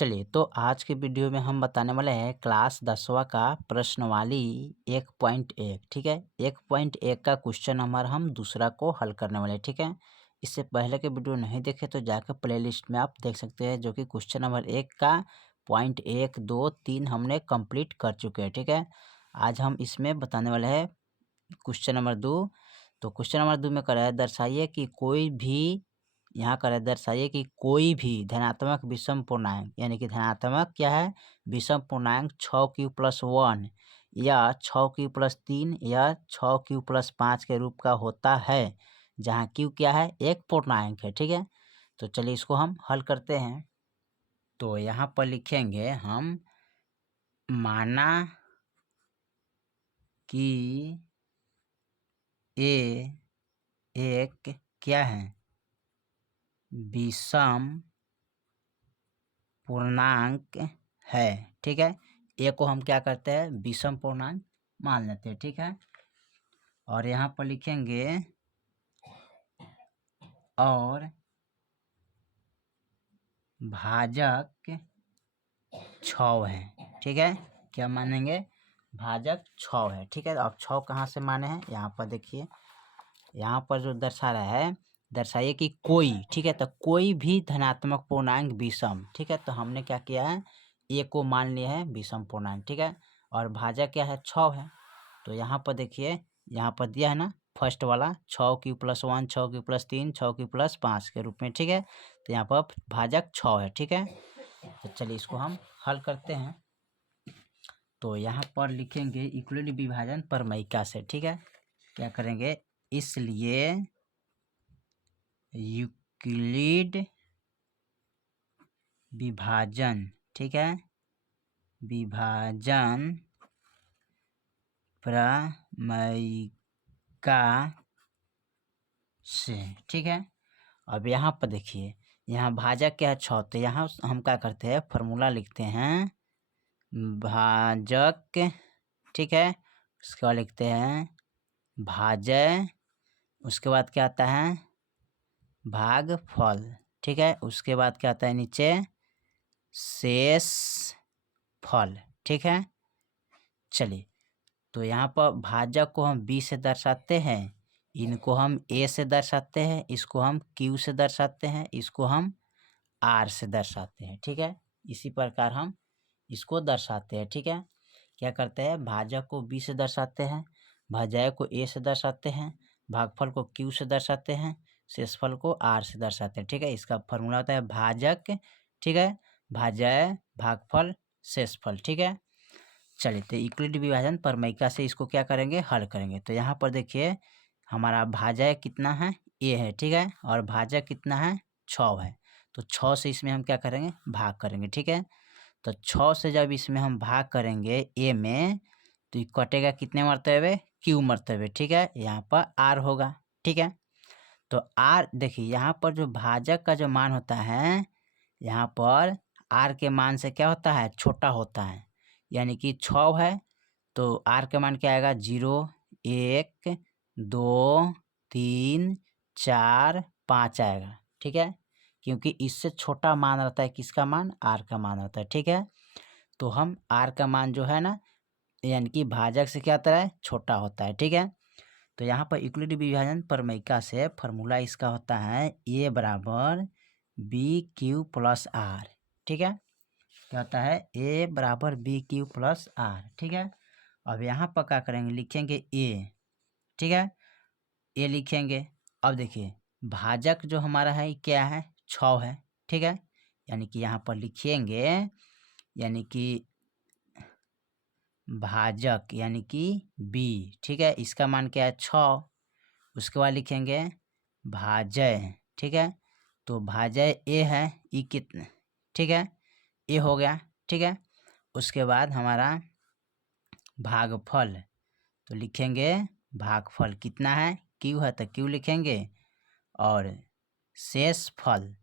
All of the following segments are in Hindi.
चलिए, तो आज के वीडियो में हम बताने वाले हैं क्लास 10वां का प्रश्नवाली 1.1। ठीक है, 1.1 का क्वेश्चन नंबर हम दूसरा को हल करने वाले हैं। ठीक है, इससे पहले के वीडियो नहीं देखे तो जाकर प्लेलिस्ट में आप देख सकते हैं, जो कि क्वेश्चन नंबर 1 का पॉइंट 1, 2, 3 हमने कंप्लीट कर चुके हैं। ठीक है, आज हम इसमें बताने वाले हैं क्वेश्चन नंबर 2। तो क्वेश्चन नंबर 2 में करा है, दर्शाइए कि कोई भी, यहाँ करें दर्शाइए कि कोई भी धनात्मक विषम पूर्णांक, यानी कि धनात्मक क्या है, विषम पूर्णांक 6q+1 या 6q+3 या 6q+5 के रूप का होता है, जहाँ q क्या है, एक पूर्णांक है। ठीक है, तो चलिए इसको हम हल करते हैं। तो यहाँ पर लिखेंगे हम, माना कि ए एक क्या है, विषम पूर्णांक है। ठीक है, ए को हम क्या करते हैं, विषम पूर्णांक मान लेते हैं। ठीक है, और यहाँ पर लिखेंगे और भाजक 6 है। ठीक है, क्या मानेंगे, भाजक 6 है। ठीक है, अब 6 कहाँ से माने हैं, यहाँ पर देखिए, यहाँ पर जो दर्शा रहा है, दर्शाइए कि कोई, ठीक है, तो कोई भी धनात्मक पूर्णांक विषम। ठीक है, तो हमने क्या किया है, ए को मान लिया है विषम पूर्णांक। ठीक है, और भाजक क्या है, 6 है। तो यहाँ पर देखिए, यहाँ पर दिया है ना फर्स्ट वाला 6q+1, 6q+3, 6q+5 के रूप में। ठीक है, तो यहाँ पर भाजक 6 है। ठीक है, तो चलिए इसको हम हल करते हैं। तो यहाँ पर लिखेंगे यूक्लिड विभाजन प्रमेयिका से। ठीक है, क्या करेंगे, इसलिए यूक्लिड विभाजन, ठीक है, विभाजन प्रमेयिका से। ठीक है, अब यहाँ पर देखिए, यहाँ भाजक क्या है, 6, तो यहाँ हम क्या करते हैं, फॉर्मूला लिखते हैं भाजक। ठीक है, उसके बाद लिखते हैं भाजय, उसके बाद क्या आता है, भागफल। ठीक है, उसके बाद क्या आता है नीचे, शेष फल। ठीक है, चलिए, तो यहाँ पर भाजक को हम b से दर्शाते हैं, इनको हम a से दर्शाते हैं, इसको हम q से दर्शाते हैं, इसको हम r से दर्शाते हैं। ठीक है, इसी प्रकार हम इसको दर्शाते हैं। ठीक है, क्या करते हैं, भाजक को b से दर्शाते हैं, भाजय को a से दर्शाते हैं, भागफल को q से दर्शाते हैं, शेषफल को r से दर्शाते हैं। ठीक है, इसका फॉर्मूला होता है भाजक, ठीक है, भाजय, भागफल, शेषफल। ठीक है, चलिए, तो यूक्लिड विभाजन प्रमेयिका से इसको क्या करेंगे, हल करेंगे। तो यहाँ पर देखिए, हमारा भाजय कितना है, a है। ठीक है, और भाजक कितना है, 6 है। तो 6 से इसमें हम क्या करेंगे, भाग करेंगे। ठीक है, तो 6 से जब इसमें हम भाग करेंगे a में, तो ये कटेगा कितने मरतबे, q मरतबे। ठीक है, यहाँ पर r होगा। ठीक है, तो r देखिए, यहाँ पर जो भाजक का जो मान होता है, यहाँ पर r के मान से क्या होता है, छोटा होता है, यानी कि 6 है, तो r का मान क्या आएगा, 0, 1, 2, 3, 4, 5 आएगा। ठीक है, क्योंकि इससे छोटा मान रहता है, किसका मान, r का मान होता है। ठीक है, तो हम r का मान जो है ना, यानी कि भाजक से क्या होता है, छोटा होता है। ठीक है, तो यहाँ पर यूक्लिड विभाजन प्रमेयिका से फॉर्मूला इसका होता है a बराबर BQ+R। ठीक है, क्या होता है, a बराबर BQ+R। ठीक है, अब यहाँ पर क्या करेंगे, लिखेंगे a। ठीक है, a लिखेंगे। अब देखिए, भाजक जो हमारा है क्या है, 6 है। ठीक है, यानी कि यहाँ पर लिखेंगे, यानी कि भाजक यानी कि b। ठीक है, इसका मान क्या है, 6। उसके बाद लिखेंगे भाजय। ठीक है, तो भाजय a है, ई कितने, ठीक है, a हो गया। ठीक है, उसके बाद हमारा भागफल, तो लिखेंगे भागफल कितना है, q है, तो q लिखेंगे, और शेषफल,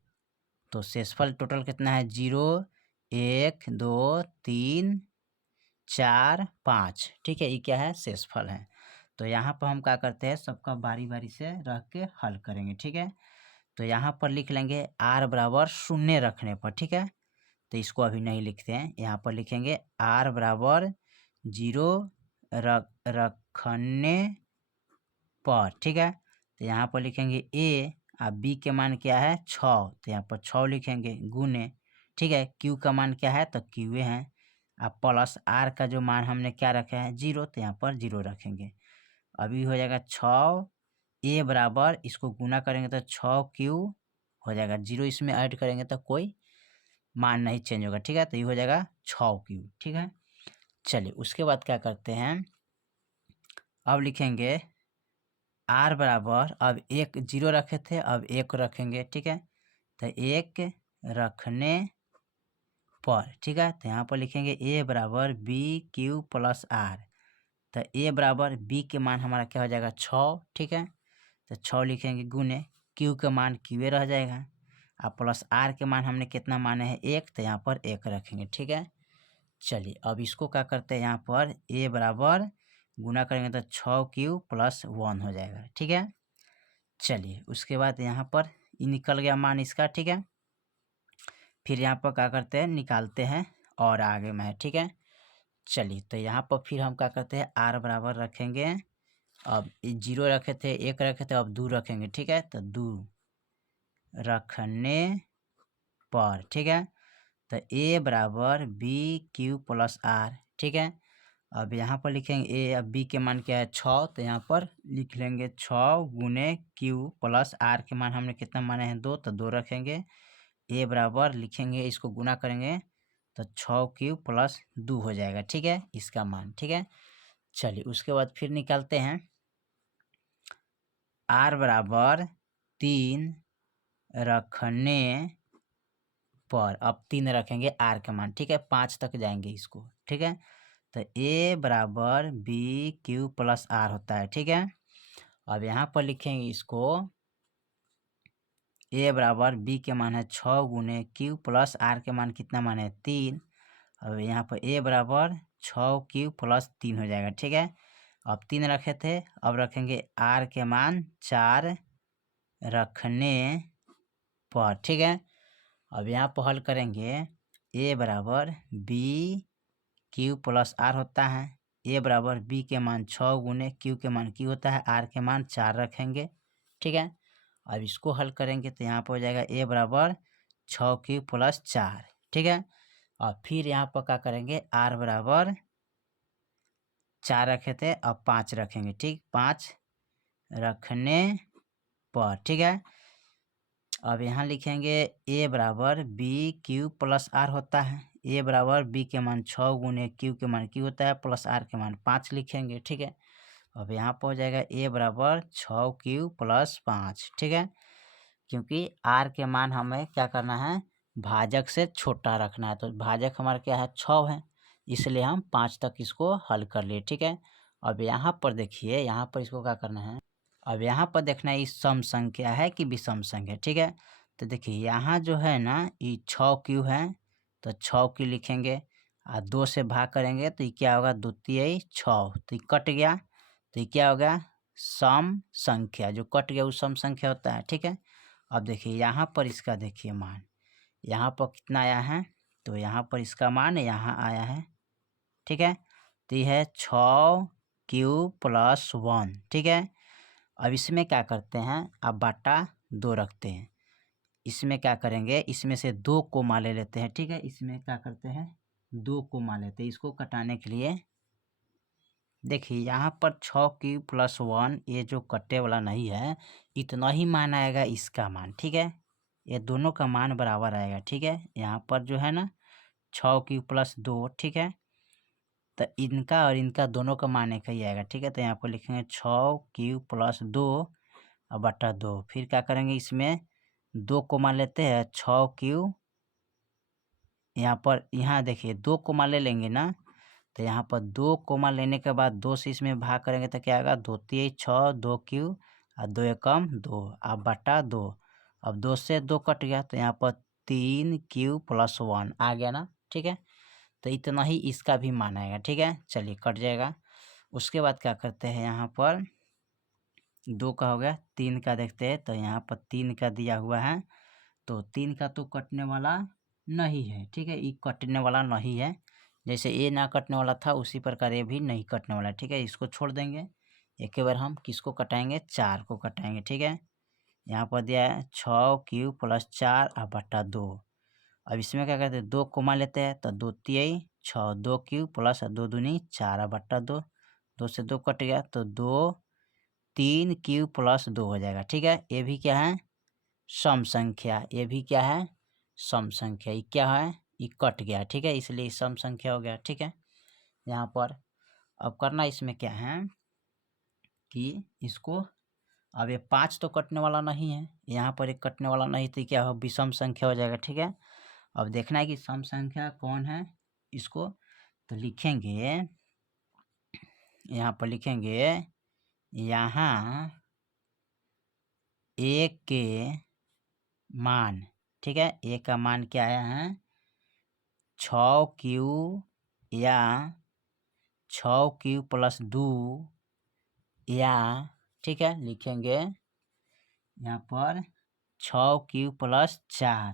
तो शेषफल टोटल कितना है, 0, 1, 2, 3, 4, 5। ठीक है, ये क्या है, शेषफल है। तो यहाँ पर हम क्या करते हैं, सबका बारी बारी से रख के हल करेंगे। ठीक है, तो यहाँ पर लिख लेंगे r बराबर 0 रखने पर। ठीक है, तो इसको अभी नहीं लिखते हैं, यहाँ पर लिखेंगे r बराबर 0 रखने पर। ठीक है, तो यहाँ पर लिखेंगे a और b के मान क्या है 6, तो यहाँ पर 6 लिखेंगे गुने। ठीक है, q का मान क्या है तो q है, अब प्लस r का जो मान हमने क्या रखा है 0, तो यहाँ पर 0 रखेंगे। अभी हो जाएगा 6 a बराबर, इसको गुना करेंगे तो 6q हो जाएगा, 0 इसमें ऐड करेंगे तो कोई मान नहीं चेंज होगा। ठीक है, तो ये हो जाएगा 6q। ठीक है, चलिए उसके बाद क्या करते हैं, अब लिखेंगे r बराबर, अब 1 0 रखे थे, अब 1 रखेंगे। ठीक है, तो 1 रखने पर। ठीक है, तो यहाँ पर लिखेंगे a बराबर बी क्यू प्लस आर। तो a बराबर b के मान हमारा क्या हो जाएगा 6। ठीक है, तो 6 लिखेंगे गुने, q का मान q रह जाएगा, और प्लस r के मान हमने कितना माने हैं 1, तो यहाँ पर 1 रखेंगे। ठीक है, चलिए अब इसको क्या करते हैं, यहाँ पर a बराबर गुना करेंगे तो 6q प्लस 1 हो जाएगा। ठीक है, चलिए उसके बाद यहाँ पर ये निकल गया मान इसका। ठीक है, फिर यहाँ पर क्या करते हैं, निकालते हैं और आगे में है। ठीक है, चलिए तो यहाँ पर फिर हम क्या करते हैं, r बराबर रखेंगे, अब 0 रखे थे 1 रखे थे, अब 2 रखेंगे। ठीक है, तो 2 रखने पर। ठीक है, तो a बराबर बी क्यू प्लस आर। ठीक है, अब यहाँ पर लिखेंगे a, अब b के मान क्या है 6, तो यहाँ पर लिख लेंगे 6 गुने q प्लस r के मान हमने कितना माने हैं 2, तो 2 रखेंगे। a बराबर लिखेंगे, इसको गुना करेंगे तो 6q प्लस 2 हो जाएगा। ठीक है, इसका मान। ठीक है, चलिए उसके बाद फिर निकालते हैं, r बराबर 3 रखने पर। अब 3 रखेंगे r का मान। ठीक है, 5 तक जाएंगे इसको। ठीक है, तो a बराबर बी क्यू प्लस आर होता है। ठीक है, अब यहाँ पर लिखेंगे इसको, a बराबर b के मान है 6 गुने q प्लस r के मान कितना मान है 3। अब यहाँ पर a बराबर 6q प्लस 3 हो जाएगा। ठीक है, अब 3 रखे थे, अब रखेंगे r के मान 4 रखने पर। ठीक है, अब यहाँ पर हल करेंगे, a बराबर b क्यू प्लस आर होता है, a बराबर b के मान 6 गुने q के मान q होता है, r के मान 4 रखेंगे। ठीक है, अब इसको हल करेंगे तो यहाँ पर हो जाएगा a बराबर 6q प्लस 4। ठीक है, और फिर यहाँ पर क्या करेंगे, r बराबर 4 रखे थे, अब 5 रखेंगे। ठीक, 5 रखने पर। ठीक है, अब यहाँ लिखेंगे a बराबर बी क्यू प्लस आर होता है, a बराबर b के मान 6 गुने q के मान q होता है, प्लस r के मान 5 लिखेंगे। ठीक है, अब यहाँ पर हो जाएगा a बराबर 6q प्लस 5। ठीक है, क्योंकि r के मान हमें क्या करना है, भाजक से छोटा रखना है, तो भाजक हमारा क्या है 6 है, इसलिए हम 5 तक इसको हल कर लिए। ठीक है, अब यहाँ पर देखिए, यहाँ पर इसको क्या करना है, अब यहाँ पर देखना है ये सम संख्या है कि विषम संख्या। ठीक है, तो देखिए यहाँ जो है ना ये 6q है, तो 6q लिखेंगे, और 2 से भाग करेंगे तो ये क्या होगा, 2 तिहाई 6, तो ये कट गया, तो ये क्या होगा सम संख्या, जो कट गया वो सम संख्या होता है। ठीक है, अब देखिए यहाँ पर इसका देखिए मान, यहाँ पर कितना आया है, तो यहाँ पर इसका मान यहाँ आया है। ठीक है, तो ये है 6q प्लस 1। ठीक है, अब इसमें क्या करते हैं, अब बटा 2 रखते हैं, इसमें क्या करेंगे, इसमें से 2 कोमा ले लेते हैं। ठीक है, इसमें क्या करते हैं 2 कोमा लेते हैं, इसको कटाने के लिए देखिए यहाँ पर 6q प्लस 1, ये जो कट्टे वाला नहीं है, इतना ही मान आएगा इसका मान। ठीक है, ये दोनों का मान बराबर आएगा। ठीक है, यहाँ पर जो है ना 6q प्लस 2। ठीक है, तो इनका और इनका दोनों का मान एक ही आएगा। ठीक है, तो यहाँ पर लिखेंगे 6q प्लस 2 और बटा 2, फिर क्या करेंगे, इसमें 2 को मान लेते हैं 6q, यहाँ पर यहाँ देखिए 2 को मान ले लेंगे ना, तो यहाँ पर 2 कोमा लेने के बाद 2 से इसमें भाग करेंगे तो क्या आएगा, 2 तिहाई 6, 2q और 2 एकम 2, अब बटा 2, अब 2 से 2 कट गया, तो यहाँ पर 3q प्लस 1 आ गया ना। ठीक है, तो इतना ही इसका भी मान आएगा। ठीक है, चलिए कट जाएगा। उसके बाद क्या करते हैं, यहाँ पर 2 का हो गया, 3 का देखते हैं, तो यहाँ पर 3 का दिया हुआ है, तो 3 का तो कटने वाला नहीं है, ठीक है, ये कटने वाला नहीं है। जैसे ये ना कटने वाला था उसी प्रकार ये भी नहीं कटने वाला है, ठीक है। इसको छोड़ देंगे, एक बार हम किसको कटाएंगे, 4 को कटाएंगे, ठीक है। यहाँ पर दिया है 6 क्यूब प्लस 4 और बटा 2। अब इसमें क्या करते हैं, 2 को मान लेते हैं, तो 2 तिहाई 6, 2 क्यूब प्लस 2 दूनी 4 और बटा 2, 2 से 2 कट गया तो 2 3 क्यूब प्लस 2 हो जाएगा, ठीक है। ये भी क्या है, सम संख्या, ये भी क्या है, सम संख्या। ये क्या है, ये कट गया, ठीक है, इसलिए सम संख्या हो गया, ठीक है। यहाँ पर अब करना इसमें क्या है कि इसको, अब ये 5 तो कटने वाला नहीं है, यहाँ पर एक कटने वाला नहीं, तो क्या हो, विषम संख्या हो जाएगा, ठीक है। अब देखना है कि सम संख्या कौन है, इसको तो लिखेंगे, यहाँ पर लिखेंगे, यहाँ एक के मान, ठीक है, एक का मान क्या आया है, 6 क्यू या 6 क्यू प्लस 2 या, ठीक है, लिखेंगे यहाँ पर 6 क्यू प्लस 4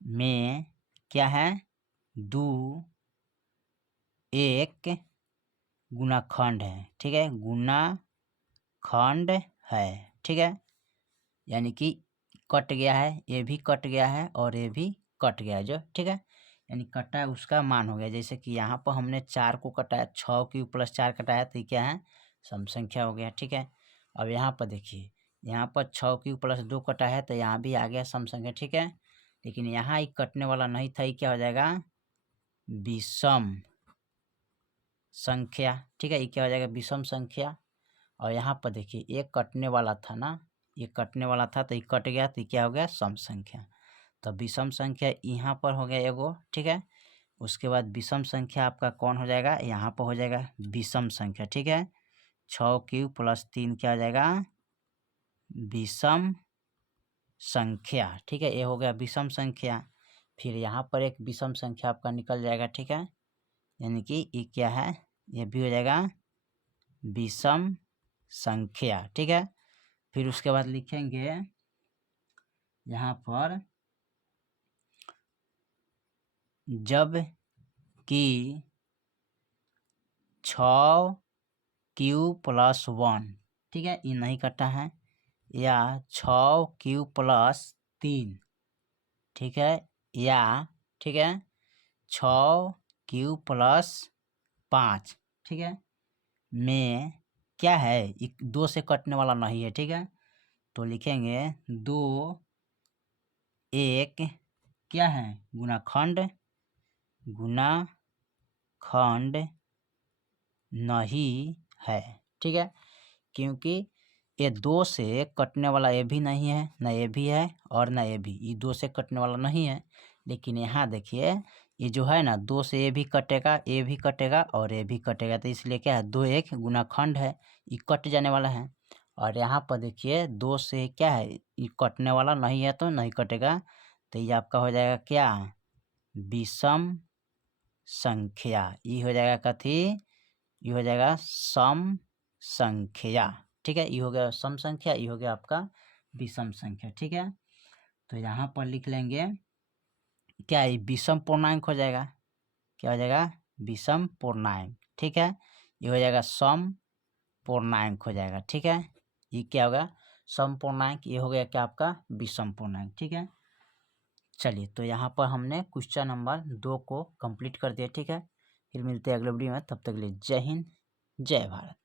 में क्या है, 2 एक गुणाखंड है, ठीक है, गुणाखंड है, ठीक है। यानी कि कट गया है, ये भी कट गया है और ये भी कट गया है जो, ठीक है, यानी कटा है उसका मान हो गया। जैसे कि यहाँ पर हमने 4 को कटाया, 6 क्यूब प्लस 4 कटाया, तो ये क्या है, सम संख्या हो गया, ठीक है। अब यहाँ पर देखिए, यहाँ पर 6 क्यूब प्लस 2 कटा है, तो यहाँ भी आ गया सम संख्या, ठीक है। लेकिन यहाँ ये कटने वाला नहीं था, ये क्या हो जाएगा, विषम संख्या, ठीक है, ये क्या हो जाएगा, विषम संख्या। और यहाँ पर देखिए, एक कटने वाला था ना, ये कटने वाला था, तो ये कट गया, तो ये क्या हो गया, सम संख्या। तो विषम संख्या यहाँ पर हो गया एगो, ठीक है। उसके बाद विषम संख्या आपका कौन हो जाएगा, यहाँ पर हो जाएगा विषम संख्या, ठीक है। 6 क्यूब प्लस 3 क्या हो जाएगा, विषम संख्या, ठीक है, ये हो गया विषम संख्या। फिर यहाँ पर एक विषम संख्या आपका निकल जाएगा, ठीक है, यानी कि ये क्या है, ये भी हो जाएगा विषम संख्या, ठीक है। फिर उसके बाद लिखेंगे यहाँ पर, जब कि 6 क्यू प्लस 1, ठीक है, ये नहीं कटा है, या 6 क्यू प्लस 3, ठीक है, या, ठीक है, 6 क्यू प्लस 5, ठीक है, में क्या है, 2 से कटने वाला नहीं है, ठीक है। तो लिखेंगे 2 एक क्या है, गुणाखंड, गुणाखंड नहीं है, ठीक है, क्योंकि ये 2 से कटने वाला ये भी नहीं है, ना ये भी है और ना ये भी, ये 2 से कटने वाला नहीं है। लेकिन यहाँ देखिए, ये जो है ना, 2 से ये भी कटेगा, ये भी कटेगा और ये भी कटेगा, तो इसलिए क्या है, 2 एक गुणाखंड है, ये कट जाने वाला है। और यहाँ पर देखिए, 2 से क्या है, ये कटने वाला नहीं है, तो नहीं कटेगा, तो ये आपका हो जाएगा क्या, विषम संख्या। ये हो जाएगा कथी, ये हो जाएगा सम संख्या, ठीक है, ये हो गया सम संख्या, ये हो गया आपका विषम संख्या, ठीक है। तो यहाँ पर लिख लेंगे क्या, ये विषम पूर्णांक हो जाएगा, क्या हो जाएगा, विषम पूर्णांक, ठीक है, ये हो जाएगा सम पूर्णांक हो जाएगा, ठीक है। ये क्या होगा, सम पूर्णांक, ये हो गया क्या आपका विषम पूर्णांक, ठीक है। चलिए, तो यहाँ पर हमने क्वेश्चन नंबर 2 को कंप्लीट कर दिया, ठीक है। फिर मिलते हैं अगले वीडियो में, तब तक के लिए जय हिंद, जय भारत।